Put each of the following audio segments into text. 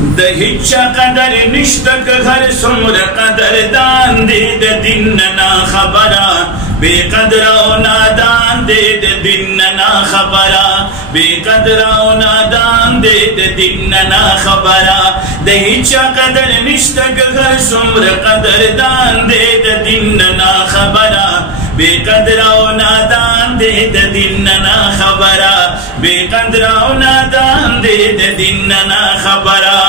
د هیچا قدر نشته که هر څومره قدردان دی د دین نه خبره بے قدر او نادان دی د دین نه خبره بے قدر او نادان دی د دین نه خبره د هیچا قدر نشته که هر څومره قدردان دی د دین نه خبره بے قدر او نادان دی د دین نه خبره بے قدر او نادان دی د دین نه خبره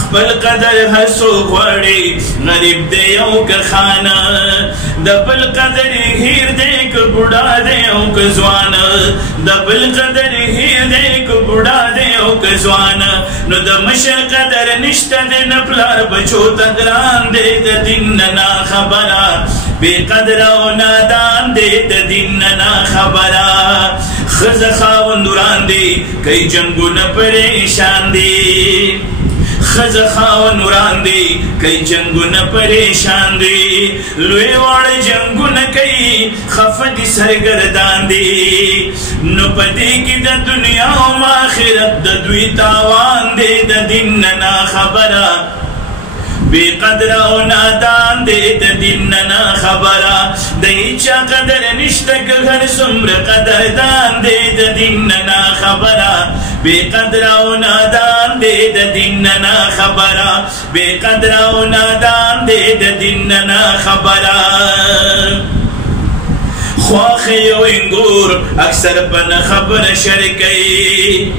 خپل قدر هر څوک غواړي غریب دی او که خانه د بل قدر هیر دی که بوډا دی او که ځوان د بل قدر هیر دی که بوډا دی او که ځوان نو د مشر قدر نشته دی نه پلار بچو ته ګران دی د دین نه خبره بے قدر او نادان دی د دین نه خبره ښځه خاوند وړاندې کوي جنګونه پریشان دي ښځه خاوند وړاندې کوي جنګونه پریشان دي لوی واړه جنګونه کوي خفه دي سرګردان دي نو په دې کې د دنیا او آخرت د دوی تاوان دی د دین نه خبره بے قدر او نادان دی د دین نه خبره د هیچا قدر نشته که هر څومره قدردان دی د دین نه خبره بے قدر او نادان دی د دین نه خبره بے قدر او نادان دی د دین نه خبره خواخې او انګور اکثر په نه خبره شریکوي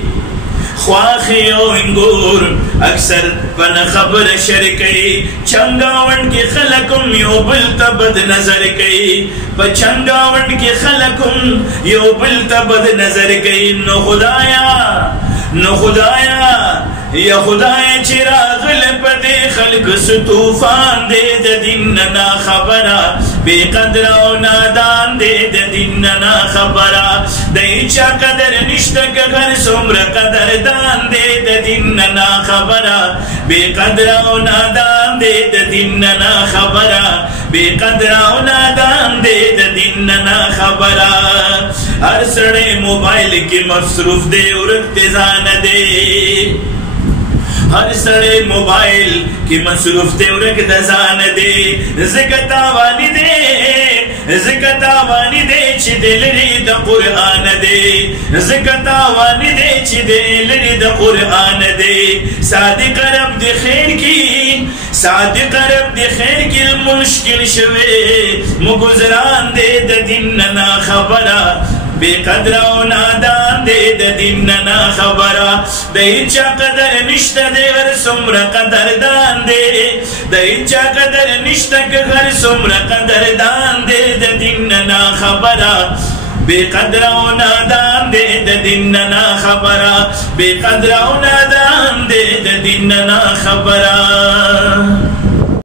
خواخې او انګور اکثر په نه خبره شریکوي چنګاوڼ کې خلک هم یو بل ته بد نظر کوي په چنګاوڼ کې خلک هم یو بل ته بد نظر کوي نو خدایا یا خدای چې راغله په دې خلکو څه طوفان دی د دین نه خبره بے قدر او نادان دی د دین نه خبره د هیچا قدر نشته که هر څومره قدردان دی د دین نه خبره بے قدر او نادان دی د دین نه خبره بے قدر او نادان دی د دین نه خبره هر سړی موبایل کې مصروف دی ورک ځان دی هر سړی موبایل کې مصروف دی ورک د ځان دی ځکه تاواني دی چې د لري د قرآن دی ځکه تاواني دی چې د لري د قرآن دی صادق رب د خیر کې مشکل شوی مګزران دی د دین نه خبره بے قدر او نادان دی د دین نه خبره د هیچا قدر نشته دی هر څومره قدردان دی د هیچا قدر نشته که هر څومره قدردان دی د دین نه خبره بے قدر او نادان دی د دین نه خبره بے قدر او نادان دی د دین نه خبره